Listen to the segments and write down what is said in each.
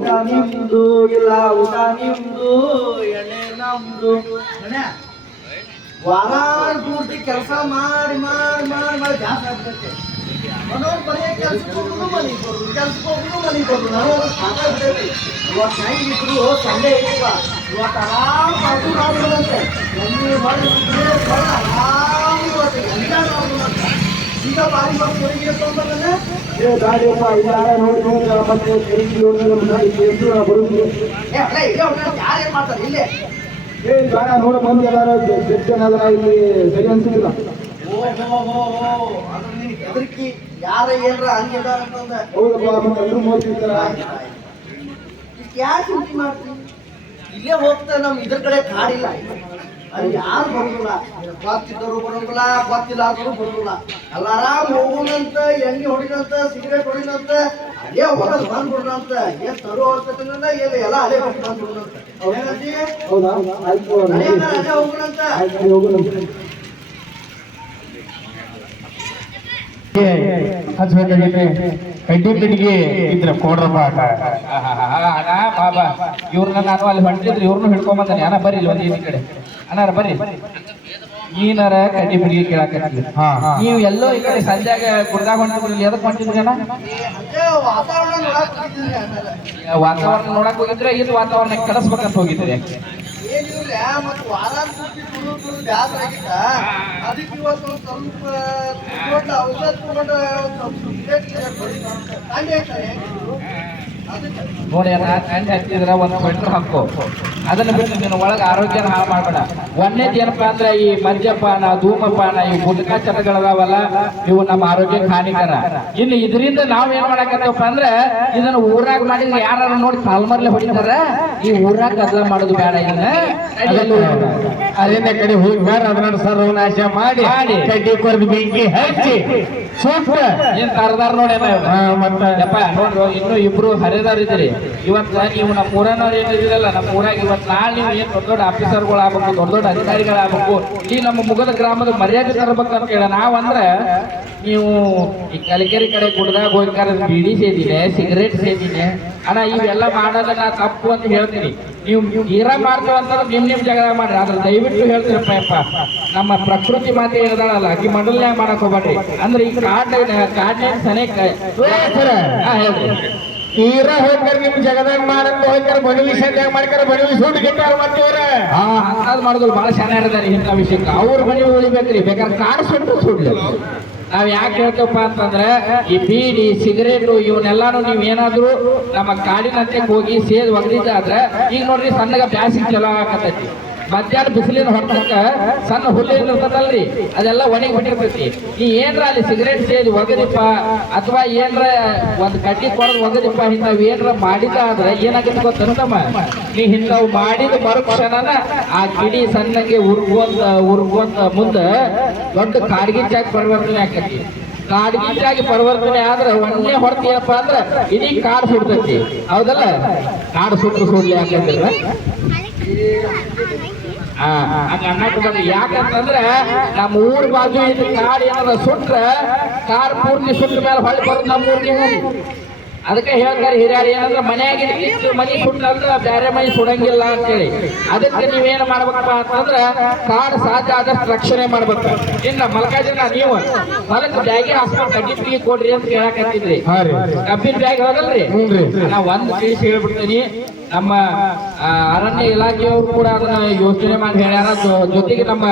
ಊಟ ನಿಮ್ದು ಇಲ್ಲ ಊಟ ನಿಮ್ದು ಎಣ್ಣೆ ನಮ್ದು ವಾರ ಪೂರ್ತಿ ಕೆಲಸ ಮಾಡಿ ಮಾಡಿ ಮಾಡಿ ಮಾಡಿ ಜಾಸ್ತಿ ಆಗ್ತೈತೆ ಮನೋರು ಬರೀ ಕೆಲ್ಸಕ್ಕೆ ಹೋಗುದು ಮನೆಗೆ ಬರುದು ಕೆಲ್ಸಕ್ಕೆ ಹೋಗುದು ಮನೆಗೆ ಬರುದು ನಾನು ಸಾಕಾಗ್ತೈತಿ ಇವತ್ತು ಹೆಂಗಿದ್ರು ಸಂಡೆ ಇರುವ ಇವತ್ತು ಆರಾಮ್ ಪಾರ್ಟಿ ಮಾಡ್ಬೋದಂತೆ ಎಣ್ಣೆ ಮಾಡಿ ಆರಾಮ್ ಇವತ್ತು ಎಂಜಾಯ್ ಮಾಡ್ಬೋದಂತೆ ಈಗ ಬಾರಿ ಬಂದು ಹೊರಗೆ ತೊಗೊಂಡ್ಬಂದ್ರೆ ಗಾಡಿಯಪ್ಪ ಯಾರ ನೋಡಿ ಮತ್ತೆ ಬರುದು ಯಾರೇನ್ ಮಾಡ್ತಾರೆ ಇಲ್ಲೇ ಗಾಡ ನೋಡ ಬಂದು ಎಲ್ಲಾರು ಇಲ್ಲಿ ಸರಿ ಅನ್ಸಿಲ್ಲ ಹೆದರಿಕಿ ಯಾರ ಏನ್ರ ಹಂಗಿಲ್ಲ ಅಂತಂದ ಹೌದಪ್ಪ ಎಲ್ಲರೂ ಮೋಸ್ತಿರ್ತಾರ ಯಾಕೆ ಚಿಂತೆ ಮಾಡ್ತೀವಿ ಇಲ್ಲೇ ಹೋಗ್ತಾ ನಮ್ ಇದ್ರ ಕಡೆ ಕಾಡಿಲ್ಲ ಅದು ಯಾರು ಬರುದಿಲ್ಲ ಗೊತ್ತಿದ್ದವರು ಬರೋದಿಲ್ಲ ಗೊತ್ತಿಲ್ಲಾದ್ರು ಬರುದಿಲ್ಲ ಎಲ್ಲಾರಾಮ್ ಹೋಗೋಣಂತ ಎಣ್ಣೆ ಹೊಡಿನಂತ ಸಿಗರೇಟ್ ಹೊಡಿನಂತ ಅಲ್ಲೇ ಹೊರಗೆ ಬಂದ್ಬಿಡೋಣಂತ ಏನ್ ತರೋ ಅಂತಂದ ಎಲ್ಲ ಅಲ್ಲೇ ಹೊರಗೆ ಬಂದ್ಬಿಡೋಣಂತ ಹೌದಾ ಆಯ್ತು ಅಲ್ಲೇ ಹೋಗೋಣಂತ ಹಚ್ಬೇಕಾಗಿದ್ರೆ ಕಡ್ಡಿ ಪಿಡಿಗೆ ಇದ್ರ ಕೊಡ್ರಪ್ಪ ಬಾಬಾ ಇವ್ರನ್ನ ನಾನು ಅಲ್ಲಿ ಹೊಂಟಿದ್ರು ಇವ್ರನ್ನು ಹಿಡ್ಕೊಂಬಂದಾನೆ ಅಣ್ಣ ಬರ್ರಿ ಇಲ್ಲಿ ಒಂದು ಈ ಕಡೆ ಅಣ್ಣಾರ ಬರ್ರಿ ನೀನಾರ ಕಡ್ಡಿ ಪಿಡಿಗೆ ಕೇಳಾಕತ್ತೀವಿ ನೀವು ಎಲ್ಲೋ ಈ ಕಡೆ ಸಂಜೆಗ ಗುಡ್ದಾಗ ಹೊಂಟಿದ್ರಿ ಎದಕ್ ಹೊಂಟಿದ್ರಿ ಅಣ್ಣ ವಾತಾವರಣ ನೋಡಕ್ ಹೋಗಿದ್ರೆ ಇದು ವಾತಾವರಣ ಕೆಡಿಸ್ಬೇಕಂತ ಹೋಗಿದ್ರಿ ಏನಿಲ್ಲ ಮತ್ತೆ ವಾರ ಪೂರ್ತಿ ತುಳು ಬ್ಯಾಸರ ಆಗಿತ್ತ ಅದಕ್ಕೆ ಇವತ್ತು ಒಂದು ಸ್ವಲ್ಪ ದೊಡ್ಡ ಔಷಧ ತಗೊಂಡು ನೋಡಿ ಕಂಡು ಹಚ್ಚಿದ್ರ ಒಂದು ಸ್ವೆಟರ್ ಹಾಕೋ ಅದನ್ನ ಬಿಟ್ಟು ನೀನು ಒಳಗೆ ಆರೋಗ್ಯನ ಹಾಳು ಮಾಡಬೇಡ ಒಂದೇದು ಏನಪ್ಪಾ ಅಂದ್ರೆ ಈ ಮದ್ಯಪಾನ ಧೂಮಪಾನ ಈ ಗುಟ್ಕಾ ಚಟಗಳದಾವಲ್ಲ ಇವು ನಮ್ಮ ಆರೋಗ್ಯಕ್ಕೆ ಹಾನಿಕರ ಇನ್ನು ಇದರಿಂದ ನಾವ್ ಏನ್ ಮಾಡಕತ್ತಪ್ಪ ಅಂದ್ರೆ ಇದನ್ನ ಊರಾಗ ಮಾಡಿದ್ರೆ ಯಾರು ನೋಡಿ ಕಾಲ್ಮರ್ಲೆ ಹೊಡಿತಾರ ಈ ಊರಾಗ ಗದ್ದಲ ಮಾಡೋದು ಬೇಡ ಇದನ್ನ ಅದೇನೇ ಕಡೆ ಹೋಗಿ ಬೇಡ ಅದನ್ನ ಸರ್ವನಾಶ ಮಾಡಿ ಕಡ್ಡಿ ಕೊರ್ದು ಬೆಂಕಿ ಹಚ್ಚಿ ಸೂಕ್ತ ಏನ್ ತರದಾರ ನೋಡಿ ಮತ್ತ ನೋಡ್ರು ಇನ್ನು ಇಬ್ರು ಹರಿದಾರ ಇದ್ರಿ ಇವತ್ತ ನೀವು ನಮ್ಮ ಊರನವ್ರು ಏನಿದಿರಲ್ಲ ನಮ್ಮ ಊರಾಗ ಇವತ್ತು ನಾಳೆ ನೀವು ಏನ್ ದೊಡ್ಡ ದೊಡ್ಡ ಆಫೀಸರ್ಗಳು ಆಗ್ಬೇಕು ದೊಡ್ಡ ದೊಡ್ಡ ಅಧಿಕಾರಿಗಳಾಗಬೇಕು ಈ ನಮ್ಮ ಮುಗದ ಗ್ರಾಮದ ಮರ್ಯಾದೆ ತರಬೇಕು ಅಂತ ಹೇಳ ನಾವಂದ್ರೆ ನೀವು ಈ ಕಲಿಕೆರೆ ಕಡೆ ಗುಡ್ದಾಗ ಹೋಗ್ಕಾರ ಬೀಡಿ ಸೇದಿನಿ ಸಿಗರೇಟ್ ಸೇದಿನಿ ಅಣ್ಣ ಇವೆಲ್ಲ ಮಾಡೋದ ನಾ ತಪ್ಪು ಅಂತ ಹೇಳ್ತೀನಿ ನೀವು ಈರ ಮಾಡ್ತೀವಿ ಅಂತಂದ್ರೆ ನಿಮ್ ಜಾಗ ಮಾಡ್ರಿ ಆದ್ರೆ ದಯವಿಟ್ಟು ಹೇಳ್ತೀರಪ್ಪ ಯಪ್ಪ ನಮ್ಮ ಪ್ರಕೃತಿ ಮಾತೆ ಹೇಳ್ದಾಳಲ್ಲ ಈ ಮಂಡಲನ್ಯಾಗ ಮಾಡಕ್ ಹೋಗ್ಬೇಡ್ರಿ ಅಂದ್ರೆ ಈ ಕಾಡ್ನ ಸನೆ ಹೇಳ್ರಿ ತೀರ ಹೋಗ್ತಾರ ನಿಮ್ ಜಗದಾಗ ಮಾಡಂತ ಹೋಗ್ತಾರ ಬಡಿ ವಿಷಯದಾಗ ಮಾಡ್ತಾರ ಬಡಿ ಸುಟ್ಟು ಗಿಟ್ಟಾರ ಮತ್ತವ್ರ ಅಂತಾದ್ ಮಾಡೋದು ಬಹಳ ಚೆನ್ನಾಗಿ ಇರ್ತಾರೆ ಇಂಥ ವಿಷಯಕ್ಕೆ ಅವ್ರ ಮನೆ ಉಳಿಬೇಕ್ರಿ ಬೇಕಾದ್ರೆ ಕಾಡು ಸುಟ್ಟು ಸುಡ್ಲಿ ನಾವ್ ಯಾಕೆ ಹೇಳ್ತೇವಪ್ಪ ಅಂತಂದ್ರೆ ಈ ಬೀಡಿ ಸಿಗರೇಟು ಇವನ್ನೆಲ್ಲಾನು ನೀವ್ ಏನಾದ್ರು ನಮ್ಮ ಕಾಡಿನಂತೆ ಹೋಗಿ ಸೇದ್ ಒಗದಿದ್ದಾದ್ರೆ ಈಗ ನೋಡ್ರಿ ಸಣ್ಣಗ ಬ್ಯಾಸಿಗೆ ಚಲೋ ಆಗತೈತಿ ಮಧ್ಯಾಹ್ನ ಬಿಸಿಲಿನ ಹೊರತಕ್ಕ ಸಣ್ಣ ಹುಲ್ಲು ಇರ್ತದಲ್ರಿ ಅದೆಲ್ಲ ಒಣಗಿ ಬಿಟ್ಟಿರ್ತೈತಿ ನೀ ಏನ್ರ ಅಲ್ಲಿ ಸಿಗರೇಟ್ ಸೇದಿ ಒಗದಿಪ್ಪ ಅಥವಾ ಏನ್ರ ಒಂದ್ ಕಡ್ಡಿ ಕೊಡದ್ ಒಗದಿಪ್ಪ ಇಂಥವ್ ಏನ್ರ ಮಾಡಿದ ಆದ್ರೆ ಏನಾಗತ್ತೆ ಗೊತ್ತಮ್ಮ ನೀ ಇಂಥವ್ ಮಾಡಿದ ಮರುಕ್ಷಣನ ಆ ಗಿಡಿ ಸಣ್ಣಗೆ ಉರ್ಗೊಂತ ಮುಂದ ದೊಡ್ಡ ಕಾಡ್ಗಿಚ್ಚಾಗಿ ಪರಿವರ್ತನೆ ಆಕತಿ ಕಾಡ್ಗಿಚ್ಚಾಗಿ ಪರಿವರ್ತನೆ ಆದ್ರೆ ಒಂದೇ ಹೊರತೀಯಪ್ಪ ಅಂದ್ರೆ ಇದೀ ಕಾಡು ಸುಡ್ತೈತಿ ಹೌದಲ್ಲ ಕಾಡು ಸುಡ್ಲಿ ಯಾಕಂದ್ರೆ ಯಾಕಂತಂದ್ರೆ ನಮ್ಮ ಊರ್ ಬಾಜು ಇದು ಕಾಡ್ ಏನಾರ ಸುಟ್ರ ಕಾರ್ ಪೂರ್ತಿ ಸುಟ್ಟ ಮೇಲೆ ಹೊಳ್ಳಿ ಬರೋದು ನಮ್ಮ ಊರಿಗೆ ಅದಕ್ಕೆ ಹೇಳ್ತಾರೆ ಹಿರಿಯರು ಏನಂದ್ರೆ ಮನೆಯಾಗಿ ಮನೆ ಸುಟ್ಟಂದ್ರೆ ಬೇರೆ ಮನೆ ಸುಡಂಗಿಲ್ಲ ಅಂತೇಳಿ ಅದಕ್ಕೆ ನೀವೇನು ಮಾಡ್ಬೇಕಪ್ಪ ಅಂತಂದ್ರೆ ಕಾಡು ಸಾಧ್ಯ ಆದಷ್ಟು ರಕ್ಷಣೆ ಮಾಡ್ಬೇಕು ಇನ್ನ ಮಲ್ಕಾಜಿನ ನೀವು ಹೊಲಕ್ ಬ್ಯಾಗಿ ಹಾಸ್ಕೊಂಡು ಕಡ್ಡಿ ಕೊಡ್ರಿ ಅಂತ ಕೇಳಕತ್ತಿದ್ರಿ ಕಬ್ಬಿನ ಬ್ಯಾಗ್ ಹೋಗಲ್ರಿ ನಾ ಒಂದು ತಿಳಿಸಿ ಹೇಳ್ಬಿಡ್ತೀನಿ ನಮ್ಮ ಅರಣ್ಯ ಇಲಾಖೆಯವರು ಕೂಡ ಅದನ್ನ ಯೋಚನೆ ಮಾಡಿ ಹೇಳ್ಯಾರ ಜೊತೆಗೆ ನಮ್ಮ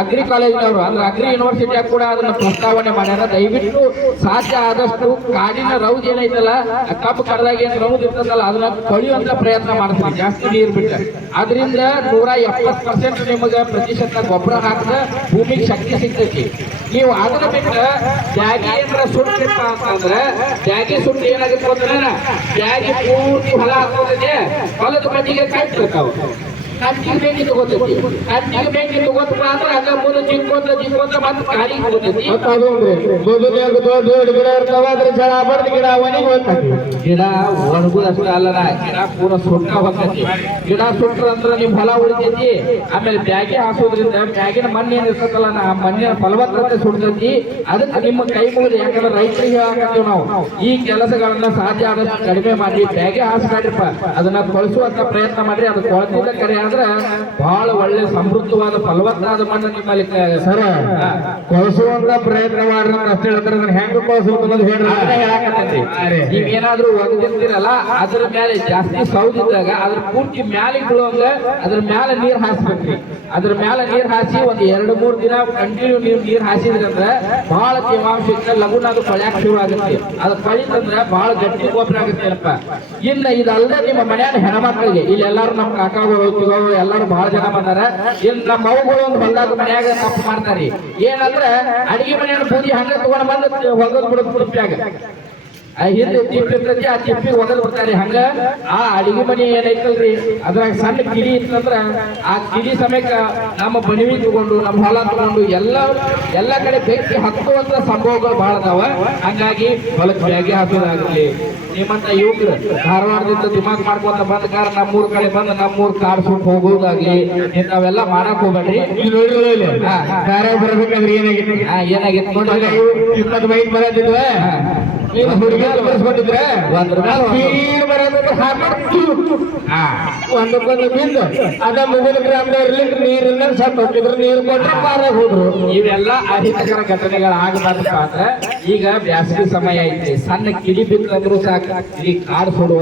ಅಗ್ರಿ ಕಾಲೇಜಿನವರು ಅಂದ್ರೆ ಅಗ್ರಿ ಯೂನಿವರ್ಸಿಟಿಯಾಗ ಕೂಡ ಅದನ್ನ ಪ್ರಸ್ತಾವನೆ ಮಾಡ್ಯಾರ ದಯವಿಟ್ಟು ಸಾಧ್ಯ ಆದಷ್ಟು ಕಾಡಿನ ರೌದ್ ಏನೈತಲ್ಲ ಕಬ್ಬು ಕಡ್ದಾಗ ಏನ್ ರೌದ್ ಇರ್ತದಲ್ಲ ಅದನ್ನ ಕೊಳಿಯುವಂತ ಪ್ರಯತ್ನ ಮಾಡ್ತೀವಿ ಜಾಸ್ತಿ ನೀರು ಬಿಟ್ಟ ಅದರಿಂದ 170% ನಿಮಗೆ ಪ್ರತಿಶತ ಗೊಬ್ಬರ ಹಾಕಿದ ಭೂಮಿಗೆ ಶಕ್ತಿ ಸಿಗ್ತೈತಿ ನೀವು ಅದನ್ನ ಬಿಟ್ಟ ಬ್ಯಾಗಿ ಏನಾರ ಸುಟ್ಟಿಪ್ಪ ಅಂತಂದ್ರೆ ಬ್ಯಾಗಿ ಸುಟ್ಟು ಏನಾಗುತ್ತೆ ಗೊತ್ತಿಲ್ಲ ಬ್ಯಾಗಿ ಪೂರ್ತಿ ಹೊಲ ಹಾಕೋದಿದೆ ಹೊಲದ ಮಣ್ಣಿಗೆ ಕಟ್ಟಿರ್ತಾವ ಕಟ್ಟಿಗೆ ಬೆಂಕಿ ತಗೋತೈತಿ. ಕಟ್ಟಿಗೆ ಬೆಂಕಿ ತಗೋತಪ್ಪ ಅಂದ್ರೆ ಹಂಗ ಮುಂದೆ ಜಿಕ್ಕೋತ ಮತ್ತೆ ಕಾಲಿಗೆ ಹೋಗತೈತಿ. ಮತ್ತ ಅದು ಅಂದ್ರೆ ಬದುನ್ಯಾಗ ದೊಡ್ಡ ಗಿಡ ಇರ್ತಾವ, ಅದ್ರ ಜಳ ಬಡ್ದು ಗಿಡ ಒಣಗಿ ಹೋಗ್ತೈತಿ. ಗಿಡ ಒಣಗುದಷ್ಟೇ ಅಲ್ಲನ, ಗಿಡ ಪೂರ ಸುಟ್ಟ ಹೋಗ್ತೈತಿ. ಗಿಡ ಸುಟ್ರ ಅಂದ್ರ ನಿಮ್ ಹೊಲ ಉಳಿತೈತಿ. ಆಮೇಲೆ ಬ್ಯಾಗಿ ಹಾಸೋದ್ರಿಂದ ಬ್ಯಾಗಿನ ಮಣ್ಣು ಏನ್ ಇರ್ತೈತಲ್ಲ, ಆ ಮಣ್ಣಿನ ಫಲವತ್ತತೆ ಸುಡ್ತೈತಿ. ಅದಕ್ಕೆ ನಿಮ್ಮ ಕೈ ಮುಗಿದು, ಯಾಕಂದ್ರೆ ರೈತರಿಗೆ ಹಾಕತ್ತೀವಿ ನಾವು, ಈ ಕೆಲಸಗಳನ್ನ ಸಾಧ್ಯ ಆದಷ್ಟು ಕಡಿಮೆ ಮಾಡಿ ಬ್ಯಾಗೆ ಹಾಸ್ಬೇಡ್ರಿಪ್ಪ. ಅದನ್ನ ಕೊಳಿಸುವಂತ ಪ್ರಯತ್ನ ಮಾಡ್ರಿ. ಅದು ಕೊಳತಿದ್ದ ಕರೆ ಆದ್ರೆ ಬಹಳ ಒಳ್ಳೆ ಸಮೃದ್ಧವಾದ ಫಲವತ್ತಾದ ಮಣ್ಣು ನಿಮ್ಮಲ್ಲಿ ಸರ ಕೊಳಿಸುವಂತ ಪ್ರಯತ್ನ ಮಾಡ್ರಿ ಅಂತ ಅಷ್ಟೇ ಹೇಳ್ತಾರೆ. ಅದನ್ನ ಹೆಂಗ ಕೊಳಿಸುವಂತ ಅನ್ನೋದು ಹೇಳ್ರಿ. ಹೇಳಾಕತ್ತೈತಿ. ನೀವೇನಾದ್ರೂ ಒಗದಿರ್ತೀರಲ್ಲ, ಅದ್ರ ಮೇಲೆ ಜಾಸ್ತಿ ಸೌದಿದ್ದಾಗ ಅದ್ರ ಪೂರ್ತಿ ಮ್ಯಾಲೆ ಬೀಳುವಂಗ ಅದ್ರ ಮ್ಯಾಲ ನೀರ್ ಹಾಸ್ಬೇಕ್ರಿ. ಅದ್ರ ಮ್ಯಾಲ ನೀರ್ ಹಾಸಿ ಒಂದ್ 2-3 ದಿನ ಕಂಟಿನ್ಯೂ ನೀರ್ ಹಾಸಿದ್ರಂದ್ರ ಬಹಳ ತೇವಾಂಶ ಲಗುನ ಅದು ಕೊಳ್ಯಾಕ ಶುರು ಆಗುತ್ತೆ. ಅದು ಕೊಳಿತಂದ್ರ ಬಹಳ ಗಟ್ಟಿ ಗೊಬ್ಬರ ಆಗುತ್ತೇನಪ್ಪ. ಇನ್ನ ಇದಲ್ಲದೆ ನಿಮ್ಮ ಮನೆಯ ಹೆಣ್ಮಕ್ಳಿಗೆ, ಇಲ್ಲಿ ಎಲ್ಲಾರು ನಮ್ಮ ಕಾಕಾಗಳು ಎಲ್ಲಾರು ಬಹಳ ಜನ ಬಂದಾರ. ಇಲ್ಲಿ ನಮ್ಮ ಮಗುಗಳು ಒಂದು ಹೊಲ್ದಾಗ ಮನ್ಯಾಗ ತಪ್ಪು ಮಾಡ್ತಾರಿ. ಏನಂದ್ರ ಅಡಿಗೆ ಮನೆಯ ಬೂದಿ ಹಂಗ ತಗೊಂಡ್ ಬಂದು ಹೊಗದ್ ಬಿಡೋದು ತುಪ್ಪ್ಯಾಗ. ಹಿಂದೆ ತಿಪ್ಪಿ ಇರ್ತೈತಿ, ಆ ತಿಪ್ಪಿ ಒಗದ್ ಬಿಡ್ತಾರೆ. ಹಂಗ ಆ ಅಡಿಗೆ ಮನೆ ಏನೈತಲ್ರಿ, ಅದ್ರಾಗ ಸಣ್ಣ ಕಿಡಿ ಇತ್ತಂದ್ರ ಆ ಕಿಡಿ ಸಮೇತ ನಮ್ಮ ಬಣಿವಿ ತಗೊಂಡು ನಮ್ಮ ಹೊಲ ತಗೊಂಡು ಎಲ್ಲ ಕಡೆ ಬೆಂಕಿ ಹತ್ತುವಂತ ಸಂಭವಗಳು ಬಹಳ ಅದಾವ. ಹಂಗಾಗಿ ಹೊಲಕ್ಕೆ ಬ್ಯಾಗಿ ಹಾಕೋದಾಗಲಿ, ನಿಮ್ಮಂತ ಯುವಕರು ಧಾರವಾಡದಿಂದ ದಿಮಾಗ್ ಮಾಡ್ಕೊಂತ ಬಂದ ಕಾರ ನಮ್ಮೂರ್ ಕಡೆ ಬಂದು ನಮ್ಮೂರ್ ಕಾರ್ ಸುಟ್ಟು ಹೋಗೋದಾಗ್ಲಿ ಇಂಥವೆಲ್ಲ ಮಾಡಕ್ ಹೋಗ್ಬೇಡ್ರಿ. ಬೇರೆ ಬರ್ಬೇಕಾದ್ರೆ ಏನಾಗಿತ್ತು ಏನಾಗಿತ್ತು ನೋಡಿ, 20 ಬೈಕ್ ಬರೋದಿದ್ವ ಹುಡುಗಿಯರು ಬರ್ಸ್ಕೊಂಡಿದ್ರೆ ಒಂದಕ್ಕೊಂದು ಬಿಂದು ಅದ ಮುಗಿದ ಗ್ರಾಮದವ್ರಲ್ಲಿ ನೀರಿಲ್ಲ ಸತ್ ಹೋಗಿದ್ರು. ನೀರು ಕೊಟ್ರೆ ಪಾರಾಗ ಹೋದ್ರು. ಇವೆಲ್ಲ ಅಹಿತಕರ ಘಟನೆಗಳಾಗಬಾರ್ದಪ್ಪ ಅಂದ್ರೆ ಈಗ ಬ್ಯಾಸಗಿ ಸಮಯ ಐತಿ. ಸಣ್ಣ ಕಿಡಿ ಬಿತ್ತಂದ್ರೂ ಸಾಕು, ಈ ಕಾಡು ಸುಡು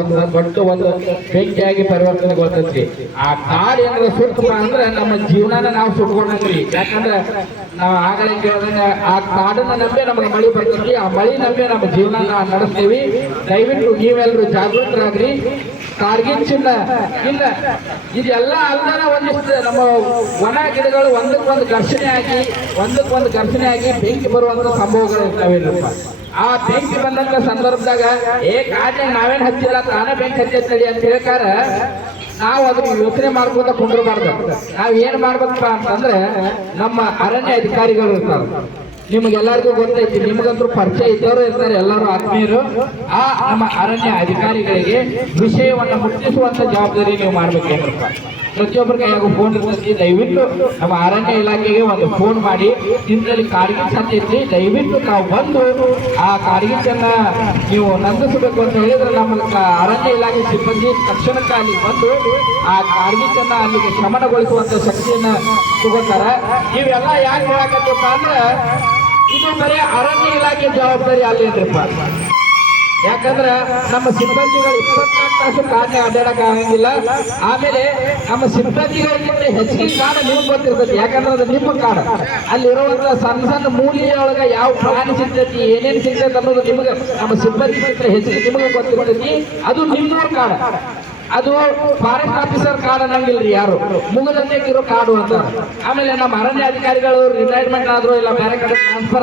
ಒಂದು ಬೆಂಕಿಯಾಗಿ ಪರಿವರ್ತನೆಗೊಳ್ತೈತಿ. ಆ ಕಾಡು ಏನಾದ್ರು ಸುಟ್ಟಪ್ಪ ಅಂದ್ರೆ ನಮ್ಮ ಜೀವನನ ನಾವು ಸುಟ್ಕೊಂಡ್ರಿ. ಯಾಕಂದ್ರೆ ನಾವು ಆಗಲೇ ಕೇಳಿದಂಗ ಆ ಕಾಡನ್ನ ನಂಬೆ ನಮಗೆ ಮಳಿ ಬರ್ತೈತಿ. ಆ ಮಳಿ ನಂಬೆ ನಮ್ಮ ಜೀವನ ನಡೆಸ್ತೀವಿ. ದಯವಿಟ್ಟು ನೀವೆಲ್ಲರೂ ಜಾಗೃತರಾಗ್ರಿ. ಕಾರ್ಗಿಲ್ ಚಿನ್ನ ಇಲ್ಲ ಇದೆಲ್ಲ ಅಲ್ದಾನ ಒಂದಿಷ್ಟು ನಮ್ಮ ಒಣ ಗಿಡಗಳು ಒಂದಕ್ಕೊಂದು ಘರ್ಷಣೆ ಆಗಿ ಬೆಂಕಿ ಬರುವಂತ ಸಂಭವಗಳು ಇರ್ತಾವೇನಪ್ಪ. ಆ ಬೆಂಕಿ ಬಂದಂತ ಸಂದರ್ಭದಾಗ ಕಾಡಿನಾಗ ನಾವೇನ್ ಹಚ್ಚಿಲ್ಲ, ತಾನೇ ಬೆಂಕಿ ಹಚ್ಚಿ ಅಂತ ಹೇಳ್ಕಾರ ನಾವು ಅದನ್ನ ಯೋಚನೆ ಮಾಡ್ಕೊಂತ ಕುಂಡ್ರಬಾರ್ದು. ನಾವ್ ಏನ್ ಮಾಡ್ಬೇಕಪ್ಪ ಅಂತಂದ್ರೆ ನಮ್ಮ ಅರಣ್ಯ ಅಧಿಕಾರಿಗಳು ಇರ್ತಾರೆ, ನಿಮಗೆಲ್ಲರಿಗೂ ಗೊತ್ತೈತಿ, ನಿಮಗಂತೂ ಪರಿಚಯ ಇದ್ದವರು ಇರ್ತಾರೆ, ಎಲ್ಲರೂ ಆತ್ಮೀಯರು. ಆ ನಮ್ಮ ಅರಣ್ಯ ಅಧಿಕಾರಿಗಳಿಗೆ ವಿಷಯವನ್ನ ಮುಟ್ಟಿಸುವಂತ ಜವಾಬ್ದಾರಿ ನೀವು ಮಾಡ್ಬೇಕೇನಪ್ಪ. ಪ್ರತಿಯೊಬ್ಬರ ಕೈಯಾಗ ಫೋನ್ ಇರ್ತೈತಿ. ದಯವಿಟ್ಟು ನಮ್ಮ ಅರಣ್ಯ ಇಲಾಖೆಗೆ ಒಂದು ಫೋನ್ ಮಾಡಿ, ನಿಮ್ಮಲ್ಲಿ ಕಾಡ್ಗಿಚ್ಚ ಅಂತ ಇರ್ಲಿ, ದಯವಿಟ್ಟು ತಾವು ಬಂದು ಆ ಕಾಡ್ಗಿಚ್ಚನ್ನ ನೀವು ನಂದಿಸಬೇಕು ಅಂತ ಹೇಳಿದ್ರೆ ನಮ್ಮ ಅರಣ್ಯ ಇಲಾಖೆ ಸಿಬ್ಬಂದಿ ತಕ್ಷಣಕ್ಕೆ ಅಲ್ಲಿ ಬಂದು ಆ ಕಾಡ್ಗಿಚ್ಚನ್ನ ಅಲ್ಲಿಗೆ ಶಮನಗೊಳಿಸುವಂತ ಶಕ್ತಿಯನ್ನ ತಗೋತಾರ. ಇವೆಲ್ಲ ಯಾಕೆ ಹೇಳಕತ್ತಪ್ಪ ಅಂದ್ರೆ ಇದು ಬರೀ ಅರಣ್ಯ ಇಲಾಖೆ ಜವಾಬ್ದಾರಿ ಅಲ್ಲೇನ್ರಿಪ್ಪ. ಯಾಕಂದ್ರ ನಮ್ಮ ಸಿಬ್ಬಂದಿಗಳು 24 ತಾಸು ಕಾರ್ಯ ಅಡ್ಡಾಡಕ್ ಆಗಂಗಿಲ್ಲ. ಆಮೇಲೆ ನಮ್ಮ ಸಿಬ್ಬಂದಿಗಳಿಗಿಂತ ಹೆಚ್ಚಿಗೆ ಕಾಡ ನಿಮ್ಗೆ ಗೊತ್ತಿರ್ತೈತಿ. ಯಾಕಂದ್ರೆ ಅದು ನಿಮ್ಮ ಕಾಡ. ಅಲ್ಲಿರುವಂತ ಸಣ್ಣ ಮೂಲೆಯೊಳಗ ಯಾವ ಪ್ರಾಣಿ ಸಿಗ್ತೈತಿ, ಏನೇನು ಸಿಗ್ತೈತಿ ಅನ್ನೋದು ನಿಮಗೆ ನಮ್ಮ ಸಿಬ್ಬಂದಿಗಿಂತ ಹೆಚ್ಚಿಗೆ ನಿಮಗೆ ಗೊತ್ತಿರ್ತೈತಿ. ಅದು ನಿಮ್ಮೂರ್ ಕಾಡ. ಅದು ಫಾರೆಸ್ಟ್ ಆಫೀಸರ್ ಕಾಡು ಅನ್ನಂಗಿಲ್ರಿ ಯಾರು, ಮುಗದಂತೆ ಇರೋ ಕಾಡು ಅಂತ. ಆಮೇಲೆ ನಮ್ಮ ಅರಣ್ಯ ಅಧಿಕಾರಿಗಳು ರಿಟೈರ್ಮೆಂಟ್ ಆದ್ರು ಇಲ್ಲ ಬೇರೆ ಕಡೆ ಟ್ರಾನ್ಸ್ಫರ್